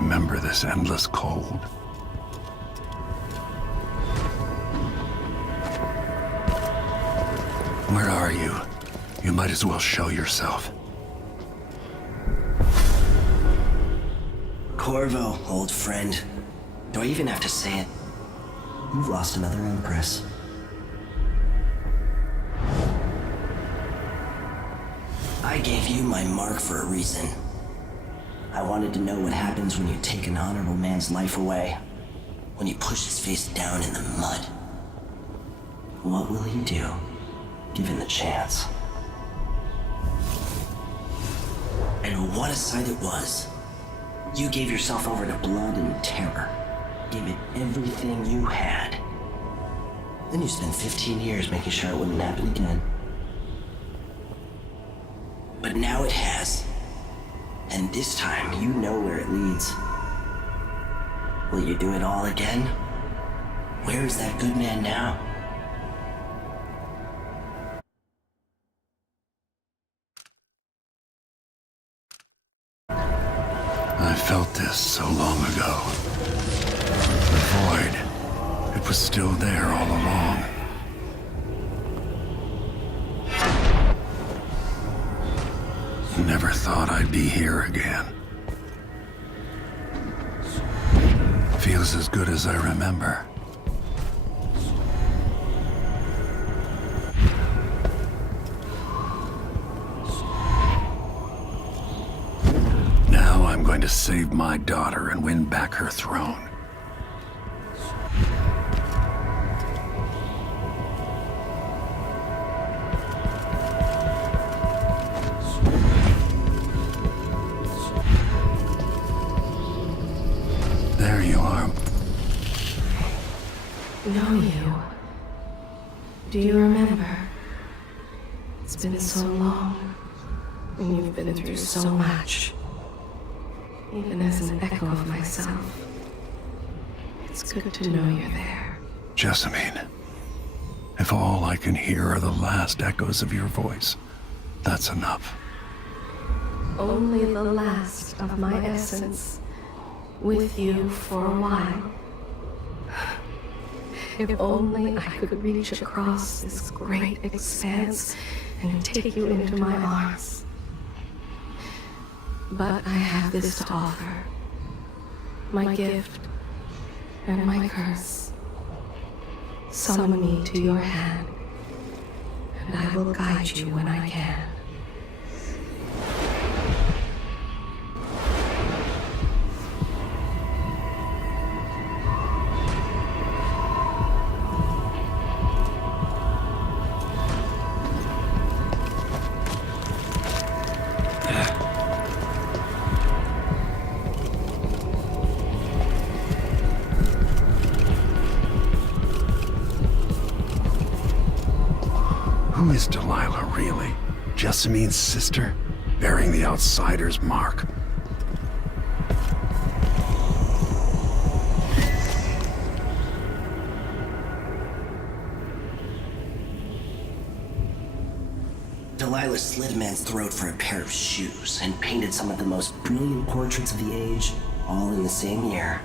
remember this endless cold. Where are you? You might as well show yourself. Corvo, old friend. Do I even have to say it? You've lost another Empress. I gave you my mark for a reason. I wanted to know what happens when you take an honorable man's life away. When you push his face down in the mud. What will you do, given the chance? And what a sight it was. You gave yourself over to blood and terror. Gave it everything you had. Then you spent 15 years making sure it wouldn't happen again. But now it has. And this time, you know where it leads. Will you do it all again? Where is that good man now? I felt this so long ago. The void. It was still there all along. Never thought I'd be here again. Feels as good as I remember. Now I'm going to save my daughter and win back her throne. There you are. Know you. Do you remember? It's been so long, and you've been through so much. Even as an echo of myself, it's good to know you're there. Jessamine, if all I can hear are the last echoes of your voice, that's enough. Only the last of my essence, with you for a while. If only I could reach across this great expanse and take you into my arms. But I have this to offer. My gift and my curse. Summon me to your hand, and I will guide you when I can. Who is Delilah, really? Jessamine's sister? Bearing the outsider's mark? Delilah slit a man's throat for a pair of shoes and painted some of the most brilliant portraits of the age, all in the same year.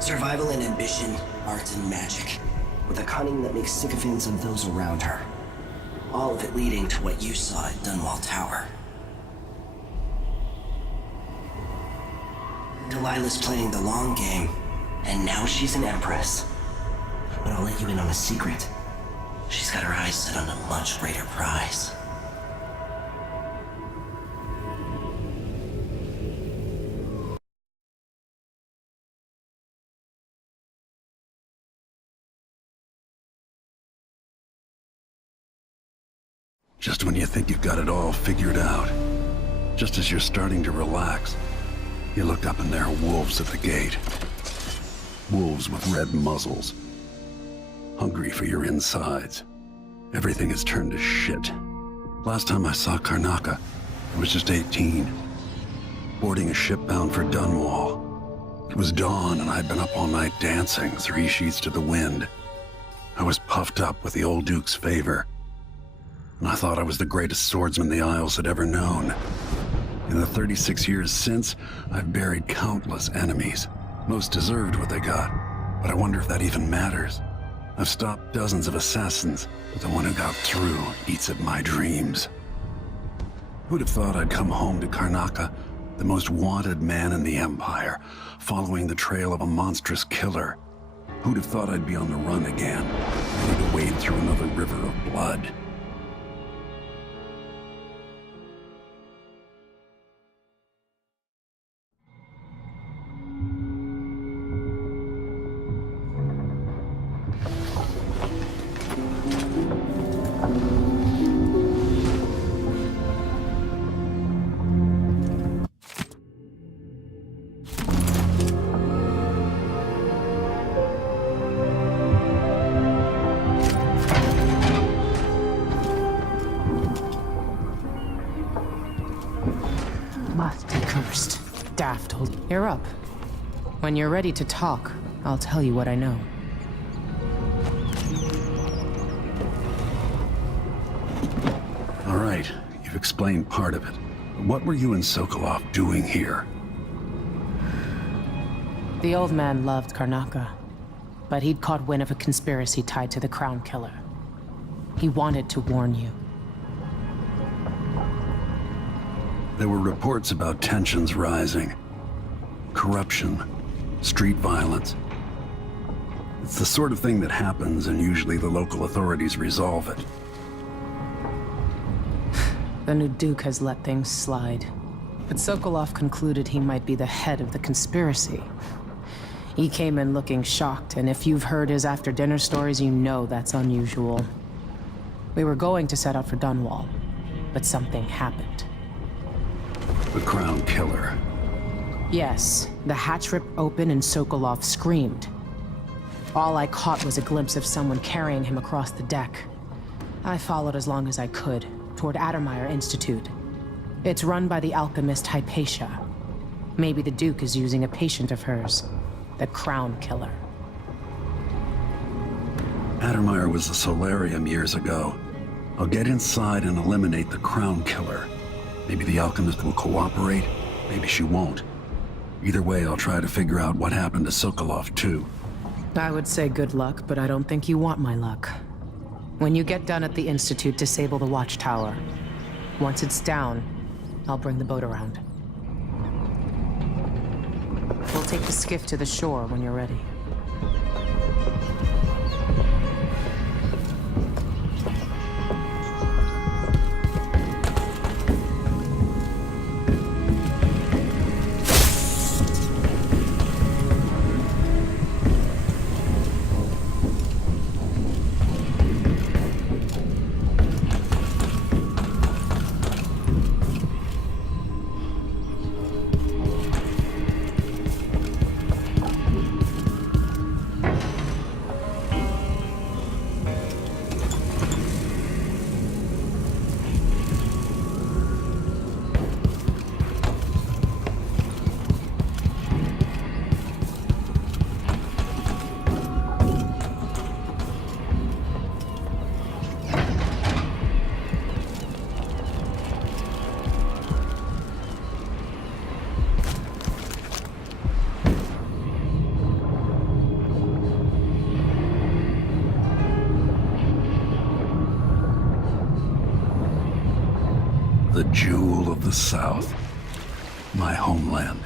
Survival and ambition, art and magic, with a cunning that makes sycophants of those around her. All of it leading to what you saw at Dunwall Tower. Delilah's playing the long game, and now she's an empress. But I'll let you in on a secret. She's got her eyes set on a much greater prize. Just when you think you've got it all figured out, just as you're starting to relax, you look up and there are wolves at the gate. Wolves with red muzzles. Hungry for your insides. Everything has turned to shit. Last time I saw Karnaca, I was just 18. Boarding a ship bound for Dunwall. It was dawn and I'd been up all night dancing, 3 sheets to the wind. I was puffed up with the old Duke's favor. and I thought I was the greatest swordsman the Isles had ever known. In the 36 years since, I've buried countless enemies. Most deserved what they got, but I wonder if that even matters. I've stopped dozens of assassins, but the one who got through eats at my dreams. Who'd have thought I'd come home to Karnaca, the most wanted man in the Empire, following the trail of a monstrous killer? Who'd have thought I'd be on the run again, ready to wade through another river of blood? Must be cursed. Daft old. You're up. When you're ready to talk, I'll tell you what I know. All right, you've explained part of it. But what were you and Sokolov doing here? The old man loved Karnaca, but he'd caught wind of a conspiracy tied to the Crown Killer. He wanted to warn you. There were reports about tensions rising. Corruption, street violence. It's the sort of thing that happens, and usually the local authorities resolve it. The new Duke has let things slide. But Sokolov concluded he might be the head of the conspiracy. He came in looking shocked, and if you've heard his after-dinner stories, you know that's unusual. We were going to set out for Dunwall, but something happened. The Crown Killer. Yes, the hatch ripped open and Sokolov screamed. All I caught was a glimpse of someone carrying him across the deck. I followed as long as I could, toward Addermeyer Institute. It's run by the alchemist Hypatia. Maybe the Duke is using a patient of hers, the Crown Killer. Addermeyer was a solarium years ago. I'll get inside and eliminate the Crown Killer. Maybe the alchemist will cooperate, maybe she won't. Either way, I'll try to figure out what happened to Sokolov, too. I would say good luck, but I don't think you want my luck. When you get done at the Institute, disable the watchtower. Once it's down, I'll bring the boat around. We'll take the skiff to the shore when you're ready. The jewel of the South. My homeland.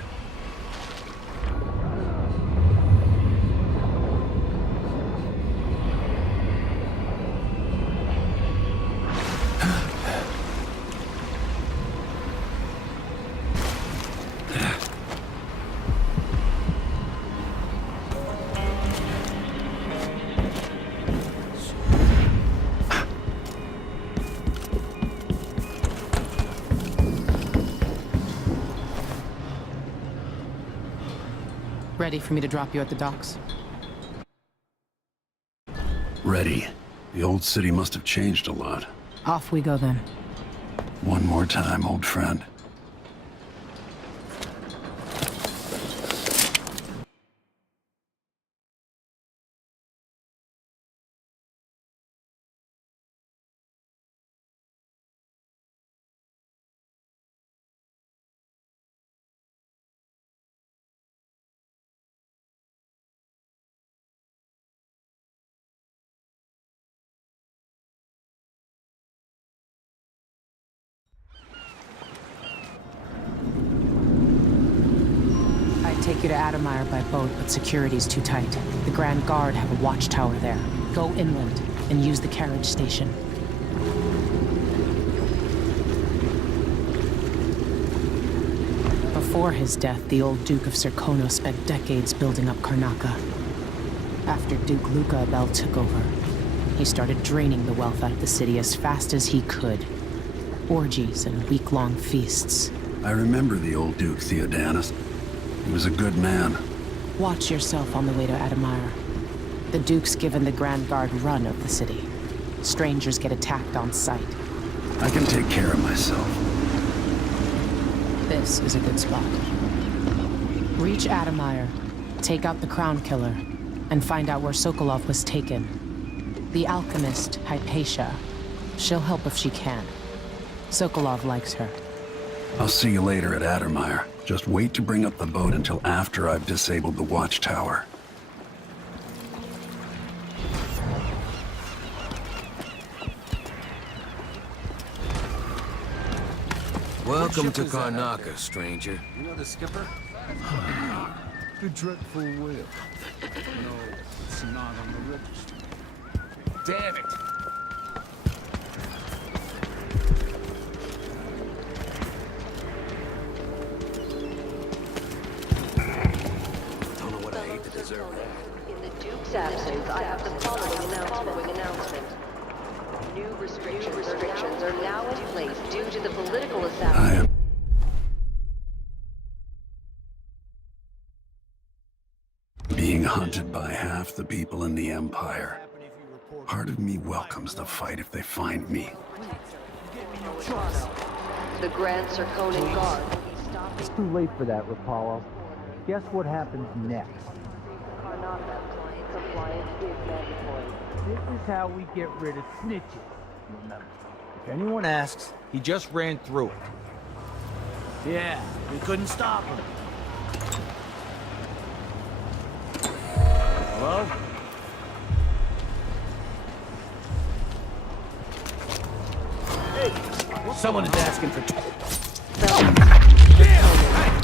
Ready for me to drop you at the docks? Ready. The old city must have changed a lot. Off we go then. One more time, old friend. take you to Adamire by boat, but security's too tight. The Grand Guard have a watchtower there. Go inland and use the carriage station. Before his death, the old Duke of Serkonos spent decades building up Karnaca. After Duke Luca Abel took over, he started draining the wealth out of the city as fast as he could. Orgies and week-long feasts. I remember the old Duke Theodanis. He was a good man. Watch yourself on the way to Adamire. The Duke's given the Grand Guard run of the city. Strangers get attacked on sight. I can take care of myself. This is a good spot. Reach Adamire, take out the Crown Killer, and find out where Sokolov was taken. The alchemist, Hypatia. She'll help if she can. Sokolov likes her. I'll see you later at Addermire. Just wait to bring up the boat until after I've disabled the watchtower. Welcome to Karnaca, stranger. You know the skipper? The dreadful whale. No, it's not on the register. Damn it! Don't know what I ate to deserve that. In the Duke's absence, I have the following announcement. New restrictions are now in place due to the political I assassination. am being hunted by half the people in the Empire. Part of me welcomes the fight if they find me. The Grand Serkonan Guard will be stopping Too late for that, Rapallo. Guess what happens next? Karnaca. Compliance is mandatory. This is how we get rid of snitches. Remember. If anyone asks, he just ran through it. Yeah, we couldn't stop him. Hello? Someone is asking for...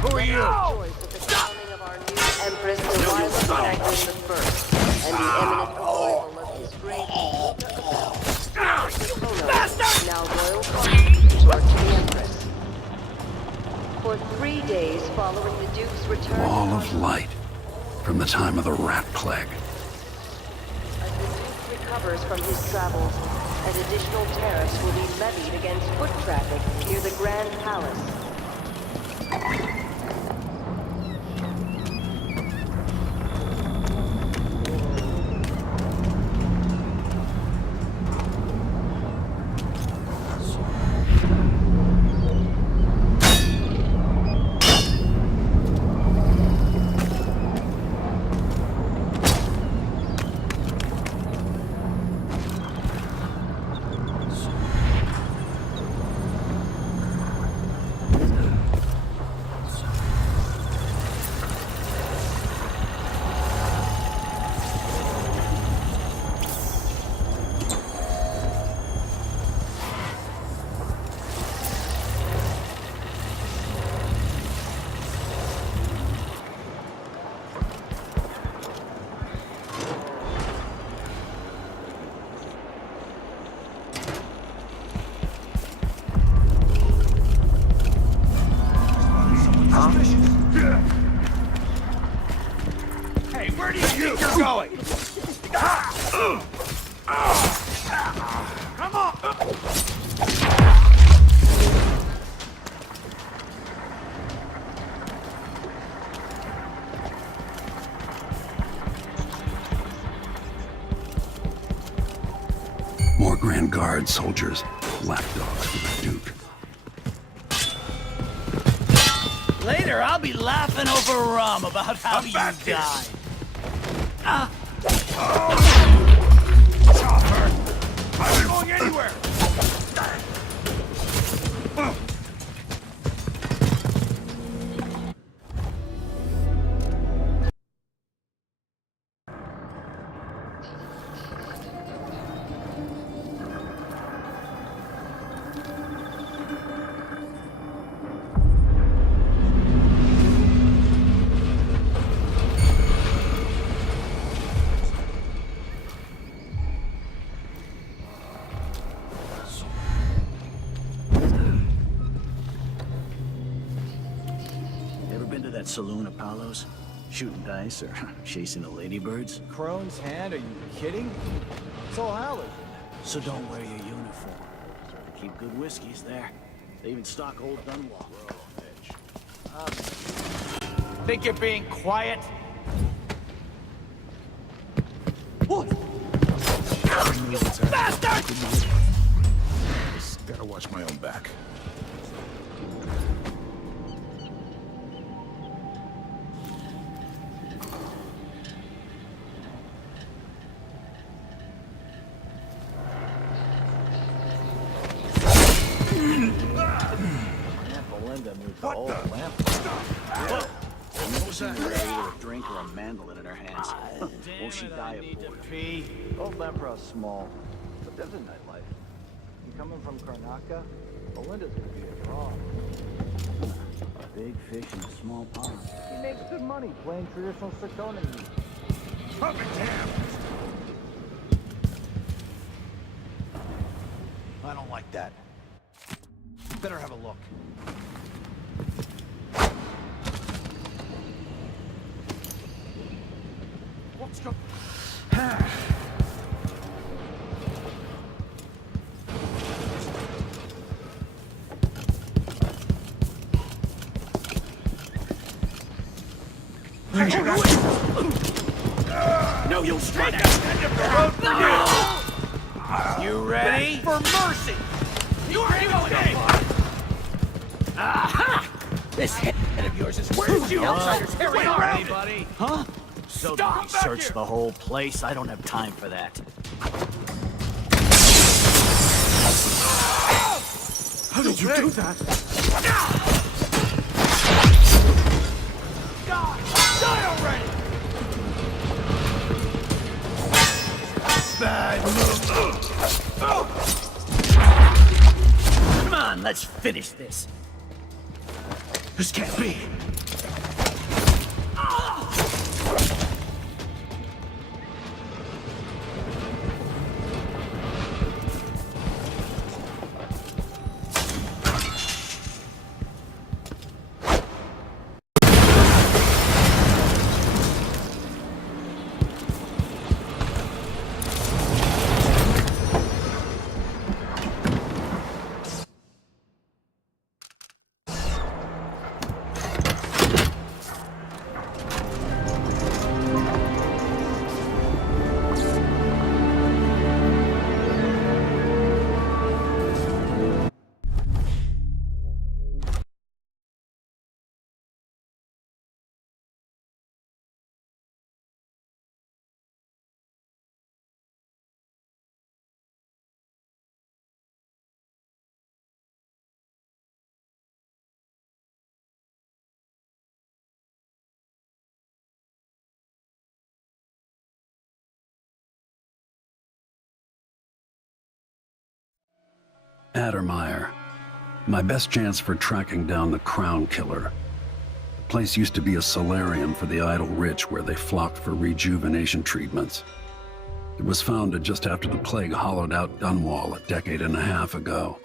Who are you? Choice at the crowning of our new Empress Delilah Franklin I and the imminent arrival of his great now royal consort to the Empress. For 3 days following the Duke's return, Wall of light from the time of the rat plague. as the Duke recovers from his travels, and additional tariffs will be levied against foot traffic near the Grand Palace. Hey, where do you think you're going? Come on! More Grand Guard soldiers, lapdogs for the Duke. Later, I'll be laughing over rum about how you died. I'm not going anywhere! saloon, Apollo's? Shooting dice or chasing the ladybirds? Crone's hand? Are you kidding? It's all Howard. So don't wear your uniform. Keep good whiskeys there. They even stock old Dunwall. Think you're being quiet? What? Bastard! Just gotta watch my own back. What the? Lamp. What was that? A drink or a mandolin in her hands. Will she die of boredom? Old Emperor's small, but there's a nightlife. You coming from Karnaka? Belinda's gonna be a draw. Big fish in a small pond. He makes good money playing traditional Sertona music. Pump it down! I don't like that. Better have a look. What's going on? No, you'll strike End of the road for you! You ready? For mercy! You already know it! Aha! This head of yours is where's you outsiders? Here we are, buddy. Huh? So Stop did we back search here. the whole place? I don't have time for that. How did you do that? Die already! Bad move. Come on, let's finish this. This can't be. Addermeyer. My best chance for tracking down the Crown Killer. The place used to be a solarium for the idle rich where they flocked for rejuvenation treatments. It was founded just after the plague hollowed out Dunwall a decade and a half ago.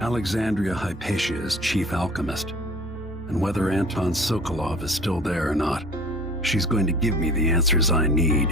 Alexandria Hypatia is chief alchemist, and whether Anton Sokolov is still there or not, she's going to give me the answers I need.